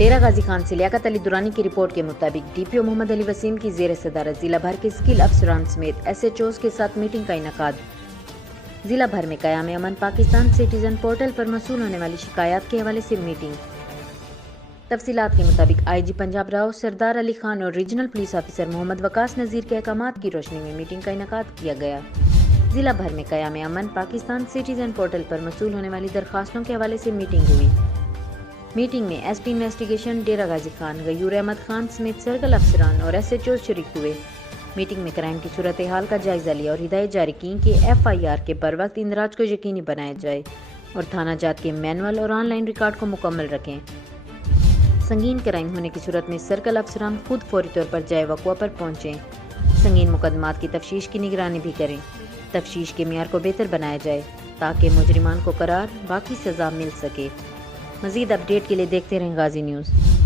ڈیرہ غازی خان سے لیاقت علی درانی کی رپورٹ کے مطابق ڈی پی او محمد علی وسیم کی زیر صدارت ضلع بھر کے اسکل افسران سمیت ایس ایچ اوز کے ساتھ میٹنگ کا انعقاد۔ ضلع بھر میں قیام امن پاکستان سٹیزن پورٹل پر موصول ہونے والی شکایات کے حوالے سے میٹنگ۔ تفصیلات کے مطابق آئی جی پنجاب راؤ سردار علی خان اور ریجنل پولیس آفیسر محمد وقاص نذیر کے احکامات کی روشنی میں میٹنگ کا انعقاد کیا گیا۔ ضلع بھر میں قیام امن پاکستان سٹیزن پورٹل پر موصول ہونے والی درخواستوں کے حوالے سے میٹنگ ہوئی۔ میٹنگ میں S P investigation Dera Ghazi Khan غیور احمد خان سمیت سرکل افسران اور ایس ایچ اوز شریک ہوئے۔ میٹنگ میں کرائم کی صورتحال کا جائزہ لیا اور ہدایت جاری کی کہ ایف آئی آر کے بروقت اندراج کو یقینی بنایا جائے اور تھانہ جات کے مینول اور آن لائن ریکارڈ کو مکمل رکھیں۔ سنگین کرائم ہونے کی صورت میں سرکل افسران خود فوری طور پر جائے وقوع پر پہنچیں۔ سنگین مقدمات کی تفتیش کی نگرانی بھی کریں۔ تفتیش کے معیار کو بہتر بنایا جائے تاکہ مجرمان کو قرار باقی سزا مل سکے۔ مزید اپڈیٹ کے لیے دیکھتے رہیں غازی نیوز۔